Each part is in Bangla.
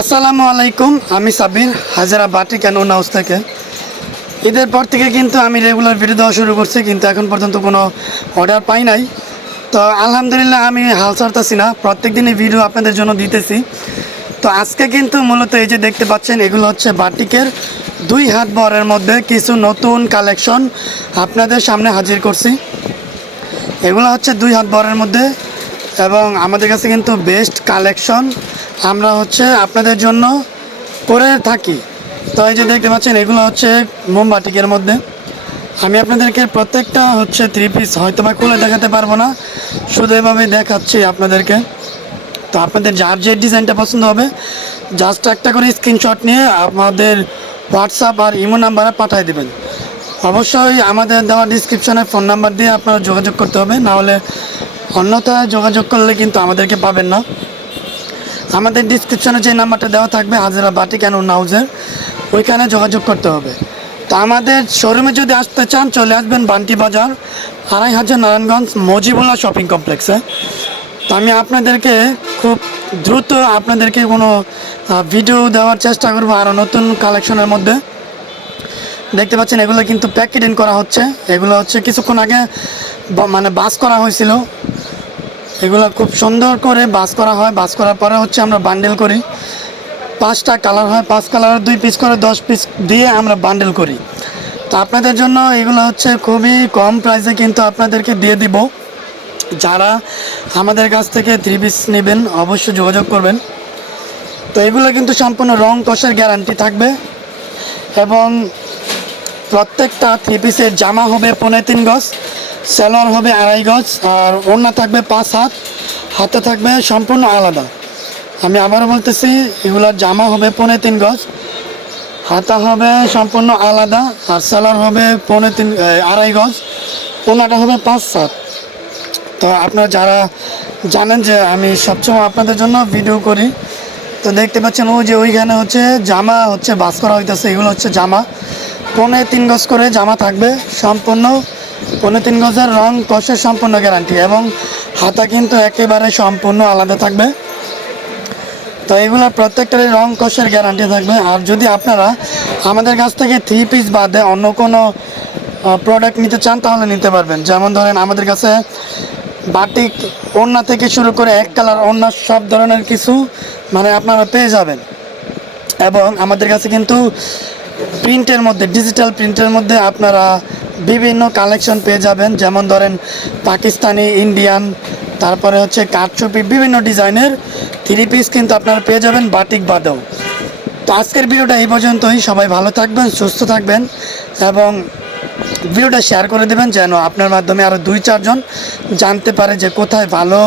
আসসালামু আলাইকুম, আমি সাবির হাজারা বাটিক অ্যান্ড ওন হাউস থেকে। ঈদের পর থেকে কিন্তু আমি রেগুলার ভিডিও দেওয়া শুরু করছি, কিন্তু এখন পর্যন্ত কোনো অর্ডার পাই নাই। তো আলহামদুলিল্লাহ আমি হাল ছাড়তেছি না, প্রত্যেক দিনই ভিডিও আপনাদের জন্য দিতেছি। তো আজকে কিন্তু মূলত এই যে দেখতে পাচ্ছেন, এগুলো হচ্ছে বাটিকের দুই হাত বরের মধ্যে কিছু নতুন কালেকশন আপনাদের সামনে হাজির করছি। এগুলো হচ্ছে দুই হাত বরের মধ্যে এবং আমাদের কাছে কিন্তু বেস্ট কালেকশন আমরা হচ্ছে আপনাদের জন্য করে থাকি। তো এই যে দেখতে পাচ্ছেন, এগুলো হচ্ছে মোমবাটিকের মধ্যে। আমি আপনাদেরকে প্রত্যেকটা হচ্ছে থ্রি পিস হয়তো বা খুলে দেখাতে পারব না, শুধু এভাবে দেখাচ্ছি আপনাদেরকে। তো আপনাদের যার যে ডিজাইনটা পছন্দ হবে জাস্ট একটা করে স্ক্রিনশট নিয়ে আমাদের হোয়াটসঅ্যাপ আর ইমো নাম্বারে পাঠিয়ে দেবেন। অবশ্যই আমাদের দেওয়া ডিসক্রিপশনে ফোন নাম্বার দিয়ে আপনারা যোগাযোগ করতে হবে নাহলে অন্যথায় যোগাযোগ করলে কিন্তু আমাদেরকে পাবেন না। আমাদের ডিসক্রিপশনে যে নাম্বারটা দেওয়া থাকবে, হাজারা বাটি কেন নাউজের, ওইখানে যোগাযোগ করতে হবে। তো আমাদের শোরুমে যদি আসতে চান, চলে আসবেন বান্টি বাজার, আড়াই হাজার নারায়ণগঞ্জ মজিবুল্লাহ শপিং কমপ্লেক্সে তো আমি আপনাদেরকে খুব দ্রুত আপনাদেরকে কোনো ভিডিও দেওয়ার চেষ্টা করব আরও নতুন কালেকশনের মধ্যে। দেখতে পাচ্ছেন, এগুলো কিন্তু প্যাকেটিং করা হচ্ছে। এগুলো হচ্ছে কিছুক্ষণ আগে মানে বাস করা হয়েছিল। এগুলো খুব সুন্দর করে বাস করা হয়। বাস করার পরে হচ্ছে আমরা বান্ডেল করি। পাঁচটা কালার হয়, পাঁচ কালার দুই পিস করে দশ পিস দিয়ে আমরা বান্ডেল করি। তো আপনাদের জন্য এগুলো হচ্ছে খুবই কম প্রাইসে কিন্তু আপনাদেরকে দিয়ে দিব। যারা আমাদের কাছ থেকে থ্রি পিস নেবেন, অবশ্যই যোগাযোগ করবেন। তো এগুলো কিন্তু সম্পূর্ণ রং কষের গ্যারান্টি থাকবে। এবং প্রত্যেকটা থ্রি পিসের জামা হবে পনেরো তিন গজ। সেলোয়ার হবে আড়াই গজ, আর ওড়না থাকবে পাঁচ হাত, হাতে থাকবে সম্পূর্ণ আলাদা। আমি আবারও বলতেছি, এগুলোর জামা হবে পনেরো তিন গজ, হাতা হবে সম্পূর্ণ আলাদা, আর সেলোয়ার হবে পনেরো তিন আড়াই গজ ওনাটা হবে পাঁচ সাত তো আপনারা যারা জানেন যে আমি সবসময় আপনাদের জন্য ভিডিও করি, তো দেখতে পাচ্ছেন ওই যে ওইখানে হচ্ছে জামা হচ্ছে বাস করা হইতেছে, এগুলো হচ্ছে জামা। পনেরো তিন গজ করে জামা থাকবে, সম্পূর্ণ পনেরো তিন গজের রং কষের সম্পূর্ণ গ্যারান্টি এবং হাতা কিন্তু একেবারে সম্পূর্ণ আলাদা থাকবে। তো এগুলোর প্রত্যেকটারই রং কষের গ্যারান্টি থাকবে। আর যদি আপনারা আমাদের কাছ থেকে থ্রি পিস বাদে অন্য কোনো প্রোডাক্ট নিতে চান, তাহলে নিতে পারবেন। যেমন ধরেন আমাদের কাছে বাটিক ওড়না থেকে শুরু করে এক কালার ওড়না সব ধরনের কিছু মানে আপনারা পেয়ে যাবেন। এবং আমাদের কাছে কিন্তু প্রিন্টের মধ্যে ডিজিটাল প্রিন্টের মধ্যে আপনারা বিভিন্ন কালেকশন পেয়ে যাবেন। যেমন ধরেন পাকিস্তানি ইন্ডিয়ান তারপরে হচ্ছে কাঠচুপি, বিভিন্ন ডিজাইনের থ্রি পিস কিন্তু আপনারা পেয়ে যাবেন বাটিক বাদেও তো আজকের ভিডিওটা এই পর্যন্তই। সবাই ভালো থাকবেন, সুস্থ থাকবেন এবং ভিডিওটা শেয়ার করে দেবেন যেন আপনার মাধ্যমে আরও দুই চারজন জানতে পারে যে কোথায় ভালো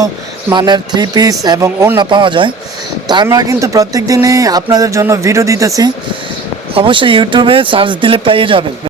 মানের থ্রি পিস এবং ওড়না পাওয়া যায়। তা আমরা কিন্তু প্রত্যেক দিনই আপনাদের জন্য ভিডিও দিতেছি। অবশ্যই ইউটিউবে সার্চ দিলে পেয়ে যাবেন।